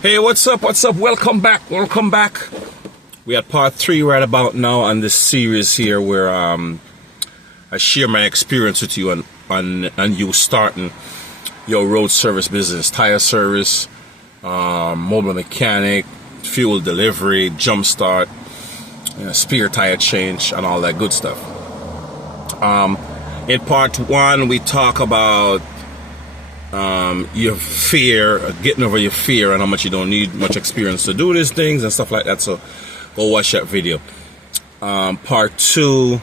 Hey, what's up? What's up? Welcome back. Welcome back. We at part 3 right about now on this series here where I share my experience with you on you starting your road service business, tire service, mobile mechanic, fuel delivery, jump start, spare tire change, and all that good stuff. In part 1, we talk about your fear, getting over your fear, and how much you don't need much experience to do these things and stuff like that. So go watch that video. Part 2,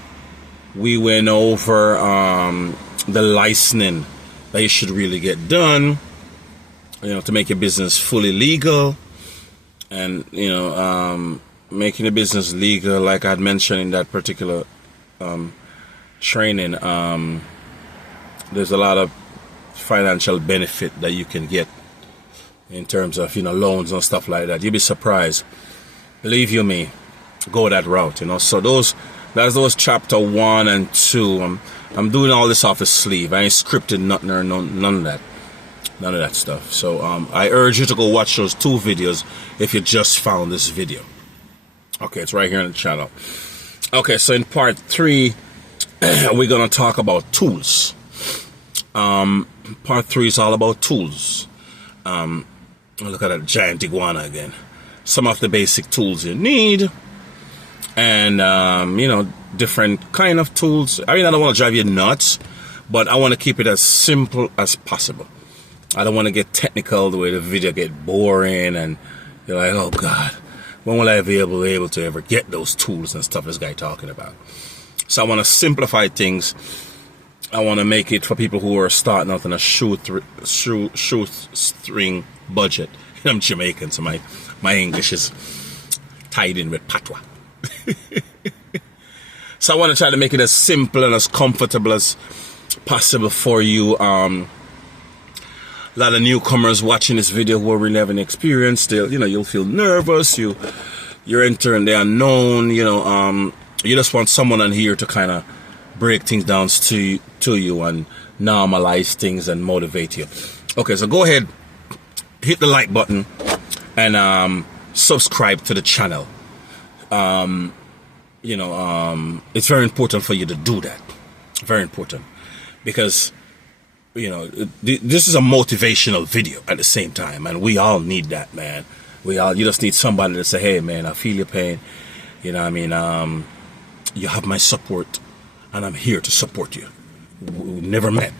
we went over the licensing that you should really get done, to make your business fully legal, and making the business legal, like I'd mentioned in that particular training. There's a lot of financial benefit that you can get in terms of loans and stuff like that. You'd be surprised. Believe you me, go that route. So those chapter 1 and 2. I'm doing all this off the sleeve. I ain't scripted nothing or none of that stuff. So I urge you to go watch those 2 videos if you just found this video. Okay, it's right here on the channel. Okay, so in part 3 we're gonna talk about tools. Part 3 is all about tools. Look at that giant iguana again. Some of the basic tools you need, and different kind of tools. I don't want to drive you nuts, but I want to keep it as simple as possible. I don't want to get technical the way the video get boring, and you're like, oh God, when will I be able to ever get those tools and stuff this guy talking about? So I want to simplify things. I want to make it for people who are starting out on a shoestring budget. I'm Jamaican, so my English is tied in with patois. So I want to try to make it as simple and as comfortable as possible for you. A lot of newcomers watching this video who are really having experience still, you'll feel nervous. You're entering the unknown. You just want someone on here to kind of break things down to you and normalize things and motivate you. Okay, so go ahead, hit the like button, and subscribe to the channel. It's very important for you to do that. Very important, because this is a motivational video at the same time, and we all need that, man. You just need somebody to say, hey man, I feel your pain. You have my support, and I'm here to support you. We never met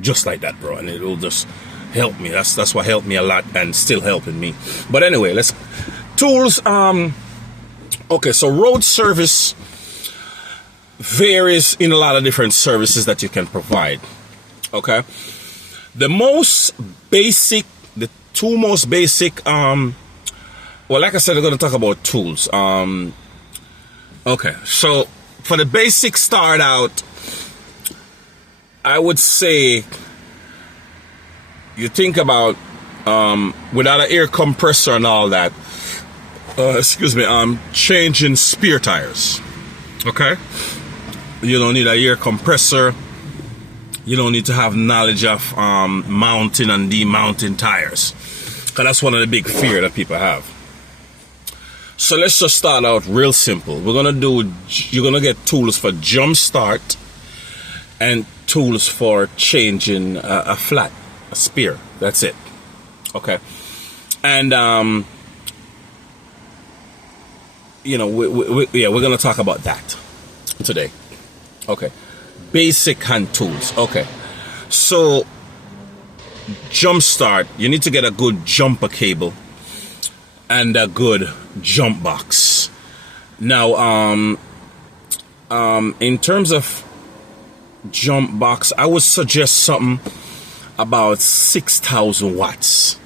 just like that, bro, and it will just help me. That's what helped me a lot and still helping me. But anyway, let's tools. Okay, so road service varies in a lot of different services that you can provide. Okay, the two most basic. Well, like I said, I'm going to talk about tools. Okay, so for the basic start out, I would say you think about without an air compressor and all that. Changing spare tires. Okay, you don't need an air compressor. You don't need to have knowledge of mounting and demounting tires, because that's one of the big fear that people have. So let's just start out real simple. You're gonna get tools for jump start and tools for changing a spare. That's it. Okay, and we're gonna talk about that today. Okay, basic hand tools. Okay, so jump start, you need to get a good jumper cable and a good jump box. Now, in terms of jump box, I would suggest something about 6,000 watts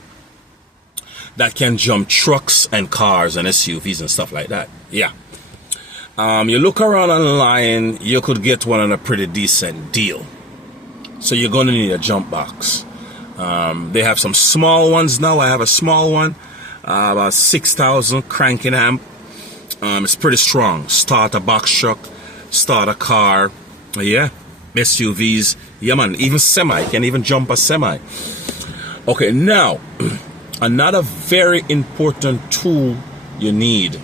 that can jump trucks and cars and SUVs and stuff like that. Yeah. You look around online, you could get one on a pretty decent deal. So you're going to need a jump box. They have some small ones now. I have a small one, about 6,000 cranking amp. It's pretty strong. Start a box truck, start a car. Yeah. SUVs. Yeah, man. Even semi. You can even jump a semi. Okay, now, Another very important tool you need,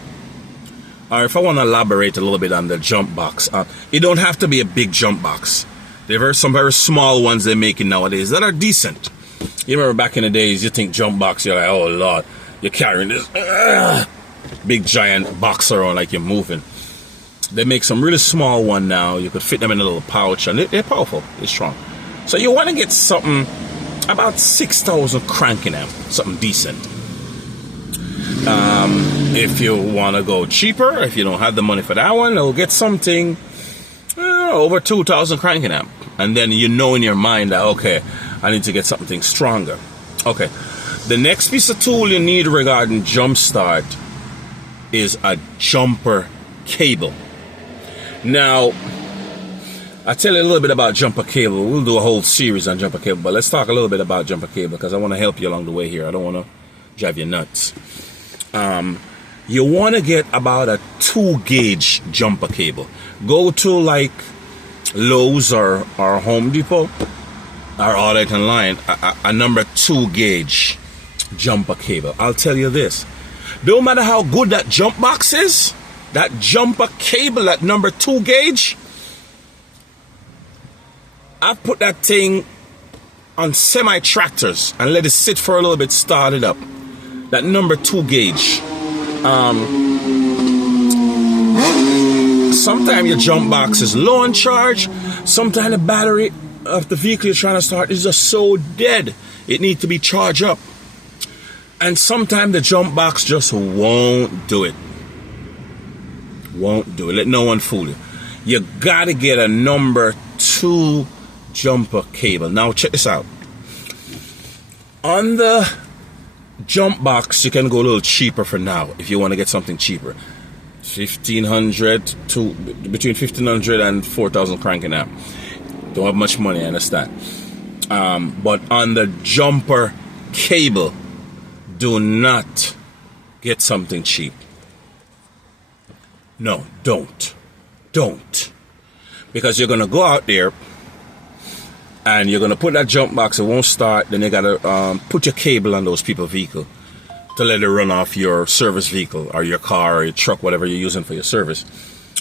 or if I want to elaborate a little bit on the jump box, it don't have to be a big jump box. There are some very small ones they're making nowadays that are decent. You remember back in the days, you think jump box, you're like, oh Lord, you're carrying this big giant box around like you're moving. They make some really small one now. You could fit them in a little pouch, and they're powerful, they're strong. So you want to get something about 6,000 cranking amp, something decent. If you want to go cheaper, if you don't have the money for that one, you'll get something over 2,000 cranking amp. And then you know in your mind that, okay, I need to get something stronger. Okay, the next piece of tool you need regarding jump start is a jumper cable. Now, I'll tell you a little bit about jumper cable. We'll do a whole series on jumper cable, but let's talk a little bit about jumper cable because I want to help you along the way here. I don't want to drive you nuts. You want to get about a 2-gauge jumper cable. Go to like Lowe's or Home Depot or order it online, a number 2-gauge jumper cable. I'll tell you this, no matter how good that jump box is, that jumper cable, that number 2-gauge, I put that thing on semi-tractors and let it sit for a little bit, start it up. That number 2-gauge. Sometimes your jump box is low on charge. Sometimes the battery of the vehicle you're trying to start is just so dead. It needs to be charged up. And sometimes the jump box just won't do it. Won't do it. Let no one fool you. You gotta get a number 2 jumper cable. Now check this out. On the jump box, you can go a little cheaper for now if you want to get something cheaper. 1,500 to between 1,500 and 4,000 cranking amp. Don't have much money, I understand. But on the jumper cable, do not get something cheap. No, don't. Because you're going to go out there and you're going to put that jump box, it won't start, then you got to put your cable on those people's vehicle to let it run off your service vehicle or your car or your truck, whatever you're using for your service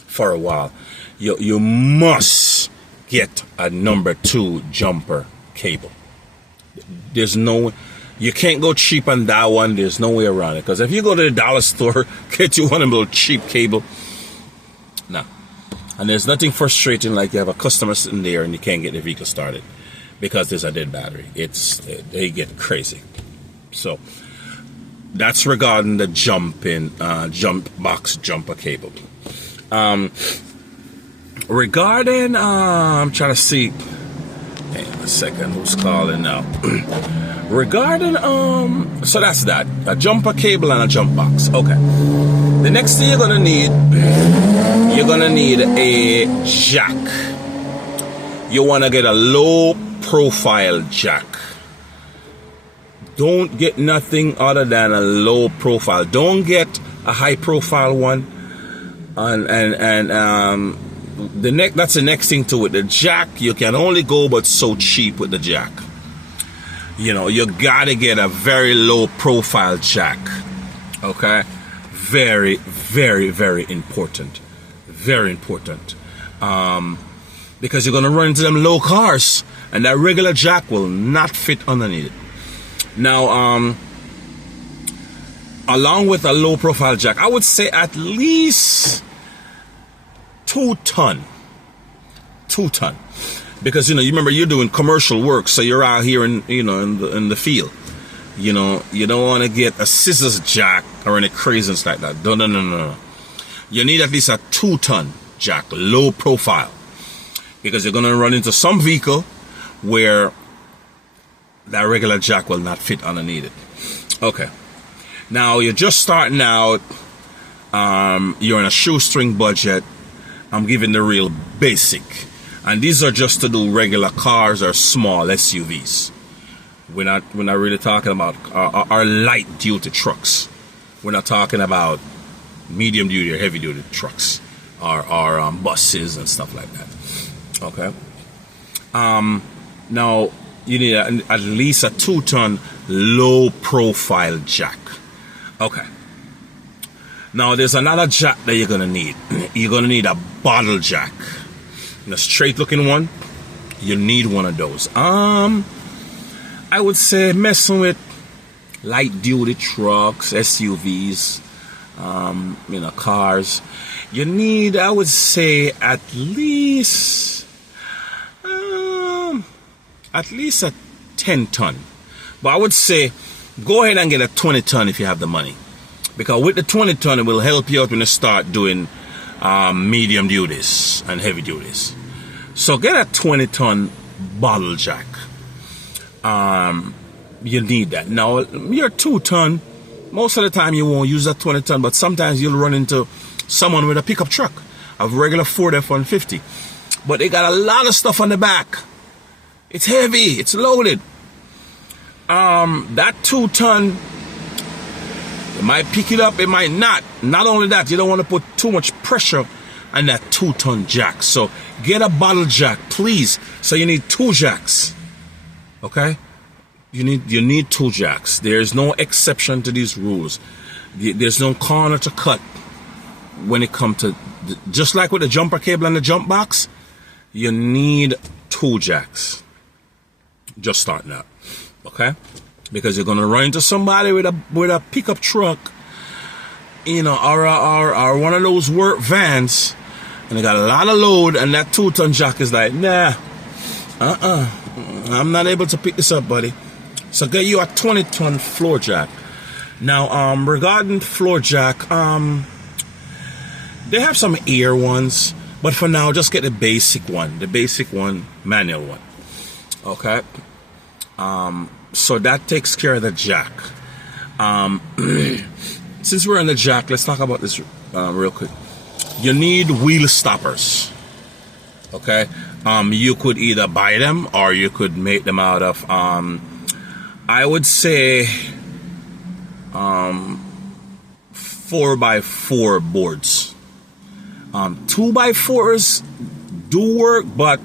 for a while. You must get a number 2 jumper cable. You can't go cheap on that one. There's no way around it. Because if you go to the dollar store, get you one of those cheap cable, no. And there's nothing frustrating like you have a customer sitting there and you can't get the vehicle started because there's a dead battery. They get crazy. So that's regarding the jump box jumper cable. Regarding I'm trying to see. Hang on a second, who's calling now? Regarding so that's that, a jumper cable and a jump box. Okay. The next thing you're gonna need a jack. You wanna get a low profile jack. Don't get nothing other than a low profile. Don't get a high profile one. That's the next thing to it. The jack, you can only go but so cheap with the jack. You know, you gotta get a very low profile jack. Okay? Very, very, very important. Very important. Because you're gonna run into them low cars and that regular jack will not fit underneath it. Now, along with a low profile jack, I would say at least 2 ton. 2 ton. Because, you remember you're doing commercial work, so you're out here in the field. You don't want to get a scissors jack or any craziness like that. No. You need at least a 2 ton jack, low profile. Because you're going to run into some vehicle where that regular jack will not fit underneath it. Okay. Now, you're just starting out. You're in a shoestring budget. I'm giving the real basic. And these are just to do regular cars or small SUVs. We're not really talking about our light duty trucks. We're not talking about medium duty or heavy duty trucks or buses and stuff like that. Okay. Now you need at least a 2-ton low profile jack. Okay. Now there's another jack that you're gonna need. You're gonna need a bottle jack. The straight looking one, you need one of those. I would say messing with light duty trucks, SUVs, cars, you need, I would say, at least a 10-ton. But I would say go ahead and get a 20-ton if you have the money, because with the 20-ton it will help you out when you start doing medium duties and heavy duties. So get a 20-ton bottle jack. You need that. Now your 2-ton, most of the time you won't use that 20-ton, but sometimes you'll run into someone with a pickup truck, a regular Ford F-150, but they got a lot of stuff on the back. It's heavy, it's loaded. That 2-ton, it might pick it up, it might not. Not only that, you don't want to put too much pressure on that 2-ton jack. So get a bottle jack, please. So you need 2 jacks. Okay? You need 2 jacks. There's no exception to these rules. There's no corner to cut when it comes to, just like with the jumper cable and the jump box, you need 2 jacks. Just starting out. Okay? Because you're gonna run into somebody with a pickup truck, or one of those work vans, and they got a lot of load, and that 2-ton jack is like, nah, I'm not able to pick this up, buddy. So get you a 20-ton floor jack. Now, regarding floor jack, they have some air ones, but for now, just get the basic one, manual one. Okay. So that takes care of the jack. Since we're on the jack, let's talk about this real quick. You need wheel stoppers. Okay. You could either buy them or you could make them out of, I would say, 4x4 boards. 2x4s do work, but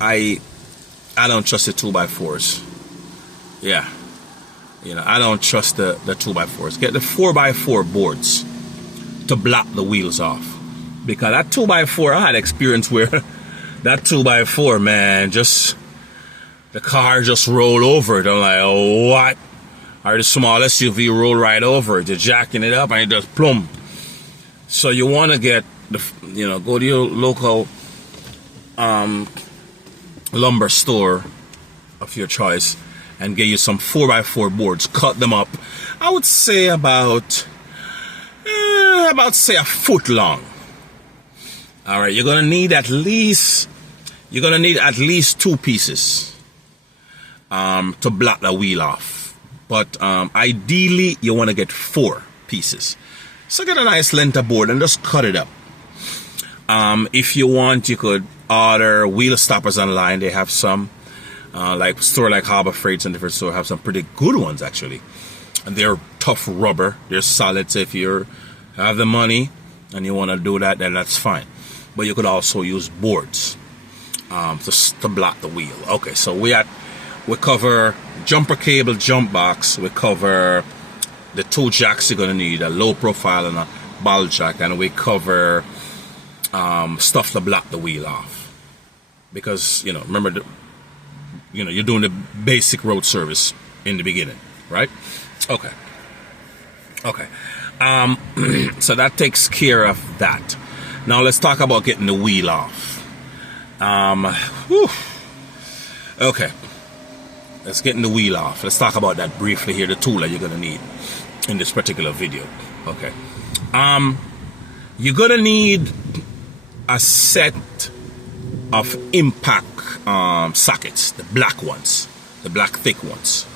I don't trust the 2x4s. Yeah. I don't trust the 2x4s. Get the 4x4 boards to block the wheels off. Because that 2x4, I had experience where that 2x4, man, the car just rolled over it. I'm like, oh, what? Or the small SUV roll right over it. You're jacking it up and it just plumb. So you want to get, go to your local lumber store of your choice and get you some 4x4 boards. Cut them up. I would say about say a foot long. All right, you're gonna need at least 2 pieces to block the wheel off. But ideally, you want to get 4 pieces. So get a nice length of board and just cut it up. If you want, you could order wheel stoppers online. They have some, like Harbor Freight and different stores have some pretty good ones actually. And they're tough rubber. They're solid. So if you have the money and you want to do that, then that's fine. But you could also use boards to block the wheel. Okay, so we cover jumper cable, jump box. We cover the 2 jacks you're gonna need, a low profile and a bottle jack, and we cover stuff to block the wheel off. Because remember, you're doing the basic road service in the beginning, right? Okay. So that takes care of that. Now let's talk about getting the wheel off. Okay. Let's get the wheel off. Let's talk about that briefly here, the tool that you're going to need in this particular video. Okay. You're going to need a set of impact sockets, the black ones, the black thick ones.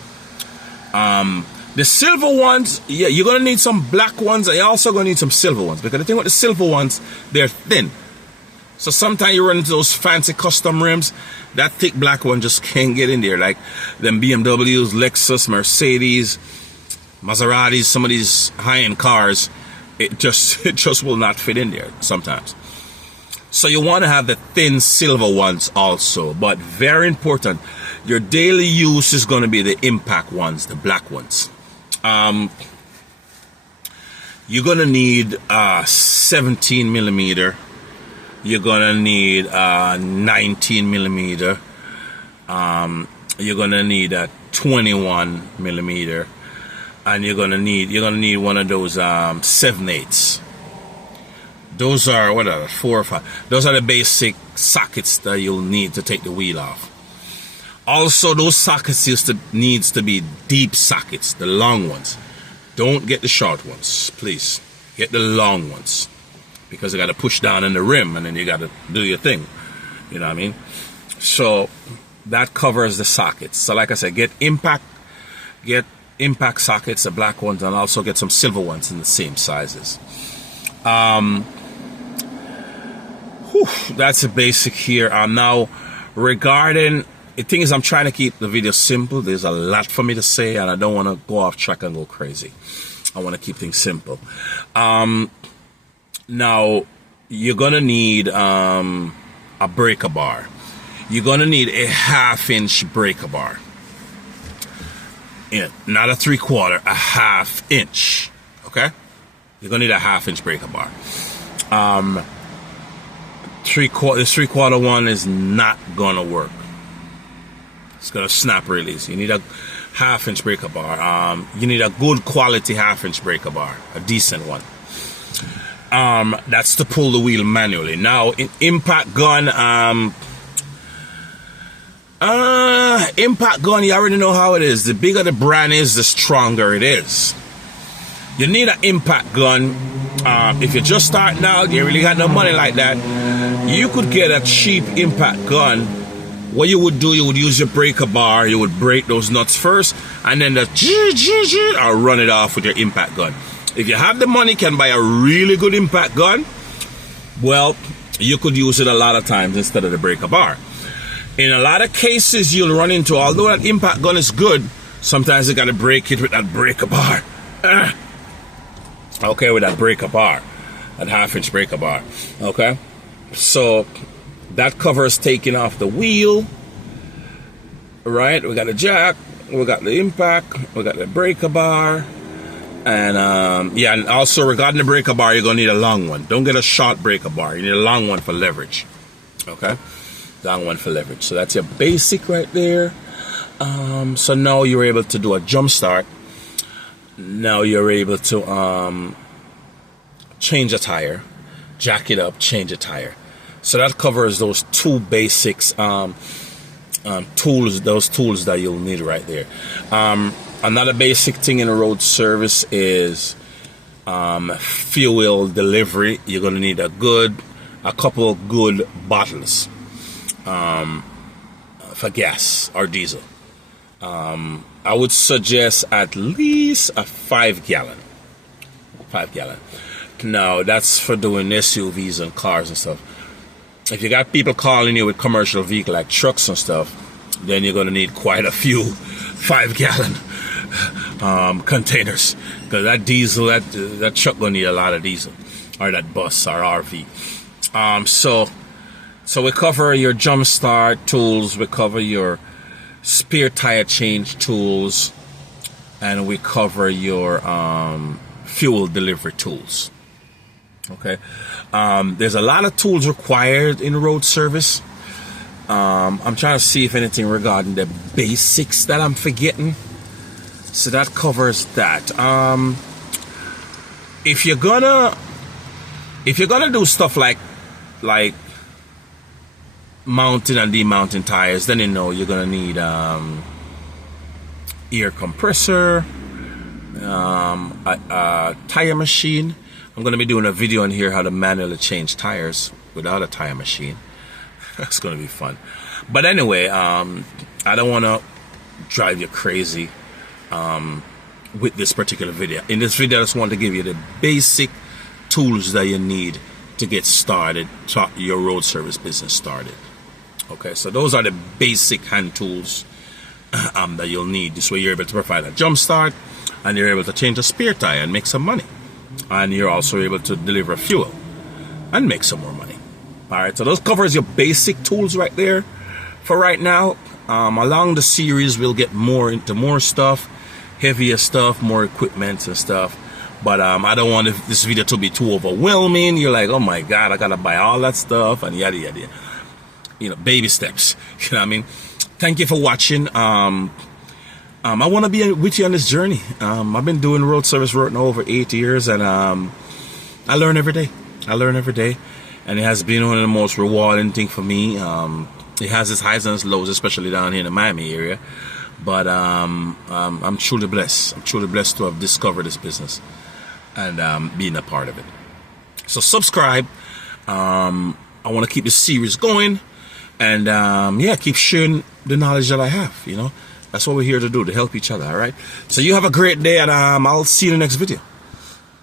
The silver ones, yeah, you're going to need some black ones, and you're also going to need some silver ones, because the thing with the silver ones, they're thin. So sometimes you run into those fancy custom rims, that thick black one just can't get in there. Like them BMWs, Lexus, Mercedes, Maseratis, some of these high-end cars, it just will not fit in there sometimes. So you want to have the thin silver ones also, but very important, your daily use is going to be the impact ones, the black ones. You're going to need 17 millimeter. You're going to need 19 millimeter. You're going to need a 21 millimeter. And you're going to need one of those 7/8. Those are, what are 4 or 5? Those are the basic sockets that you'll need to take the wheel off. Also, those sockets needs to be deep sockets, the long ones. Don't get the short ones, please. Get the long ones, because you got to push down in the rim, and then you got to do your thing. You know what I mean? So that covers the sockets. So like I said, get impact sockets, the black ones, and also get some silver ones in the same sizes. That's the basic here. Now, regarding, the thing is, I'm trying to keep the video simple. There's a lot for me to say, and I don't want to go off track and go crazy. I want to keep things simple. Now, you're going to need a breaker bar. You're going to need a 1/2-inch breaker bar. Yeah, not a 3/4, a 1/2 inch. Okay? You're going to need a 1/2-inch breaker bar. This 3/4 one is not going to work. It's going to snap really easy. You need a 1/2-inch breaker bar. You need a good quality 1/2-inch breaker bar, a decent one. That's to pull the wheel manually. Now, in impact gun, you already know how it is. The bigger the brand is, the stronger it is. You need an impact gun. If you're just starting out, you really got no money like that, you could get a cheap impact gun. What you would do, you would use your breaker bar, you would break those nuts first, and then or run it off with your impact gun. If you have the money, can buy a really good impact gun, well, you could use it a lot of times instead of the breaker bar. In a lot of cases, you'll run into, although that impact gun is good, sometimes you got to break it with that breaker bar. Okay, with that breaker bar, that 1/2-inch breaker bar. Okay, so that covers taking off the wheel. Right, we got the jack, we got the impact, we got the breaker bar, and yeah, and also regarding the breaker bar, you're gonna need a long one. Don't get a short breaker bar. You need a long one for leverage. Okay, long one for leverage. So that's your basic right there. So now you're able to do a jump start. Now you're able to change a tire, jack it up, change a tire. So that covers those two basics, tools that you'll need right there. Another basic thing in road service is fuel delivery. You're going to need a couple of good bottles for gas or diesel. I would suggest at least a 5-gallon. 5-gallon. Now, that's for doing SUVs and cars and stuff. If you got people calling you with commercial vehicle like trucks and stuff, then you're going to need quite a few 5-gallon containers. Because that diesel, that truck going to need a lot of diesel. Or that bus or RV. So we cover your jump start tools. We cover your spare tire change tools, and we cover your fuel delivery tools. Okay, there's a lot of tools required in road service. I'm trying to see if anything regarding the basics that I'm forgetting. So that covers that. If you're gonna do stuff like mounting and demounting tires, then you know you're gonna need air compressor, a tire machine. I'm gonna be doing a video on here how to manually change tires without a tire machine. That's gonna be fun. But anyway, I don't want to drive you crazy with this particular video. In this video, I just want to give you the basic tools that you need to get started, to your road service business started. Okay, so those are the basic hand tools that you'll need. This way you're able to provide a jump start, and you're able to change a spare tire and make some money. And you're also able to deliver fuel and make some more money. All right, so those covers your basic tools right there for right now. Along the series, we'll get more into more stuff, heavier stuff, more equipment and stuff. But I don't want this video to be too overwhelming. You're like, oh my God, I gotta buy all that stuff and yada yada yada. You know, baby steps. You know what I mean? Thank you for watching. I want to be with you on this journey. I've been doing road service work now over 8 years, and I learn every day. I learn every day, and it has been one of the most rewarding things for me. It has its highs and its lows, especially down here in the Miami area. But I'm truly blessed. I'm truly blessed to have discovered this business and being a part of it. So subscribe. I want to keep this series going, and yeah, keep sharing the knowledge that I have. You know, that's what we're here to do, to help each other. All right. So you have a great day, and I'll see you in the next video.